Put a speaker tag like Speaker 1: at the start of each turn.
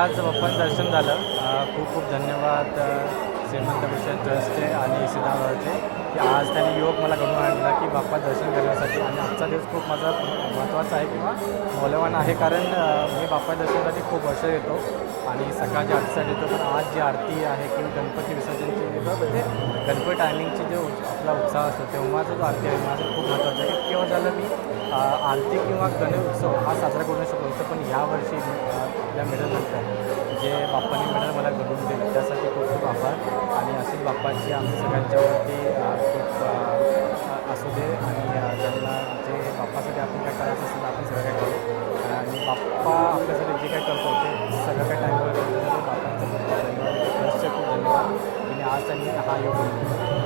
Speaker 1: दर्शन झालं. खूप खूप धन्यवाद श्रीमंत मिशन ट्रस्टचे आणि सिद्धार्थचे की आज त्यांनी योग मला घडून आणला की बाप्पा दर्शन करण्यासाठी. आणि आजचा दिवस खूप माझा महत्त्वाचा आहे किंवा मौल्यवान आहे कारण मी बाप्पा दर्शनासाठी खूप वर्ष येतो आणि सकाळच्या आरतीसाठी येतो. पण आज जी आरती आहे किंवा गणपती विसर्जनची म्हणजे गणपती टायमिंगची जो आपला उत्साह असतो तेव्हाचा जो आरती आहे माझं खूप महत्त्वाचं आहे. केव्हा झालं मी आरती किंवा गणेश उत्सव हा साजरा करू नाही शकलो होतो पण यावर्षी या मेडलनंतर जे बाप्पाने मेडल मला घडून दिलं त्यासाठी खूप खूप आभार आणि असेच बाप्पाची आमच्या सगळ्यांच्यावरती खूप असू दे आणि ज्यांना त्यांना जे बाप्पासाठी आपण काय करायचं असेल आपण सगळं काय करू. आणि बाप्पा आपल्यासाठी जे काय करतो ते सगळं काय टाईमवर करतो बाप्पांचं खूप धन्यवाद खूप धन्यवाद. आणि आज त्यांनी हा योग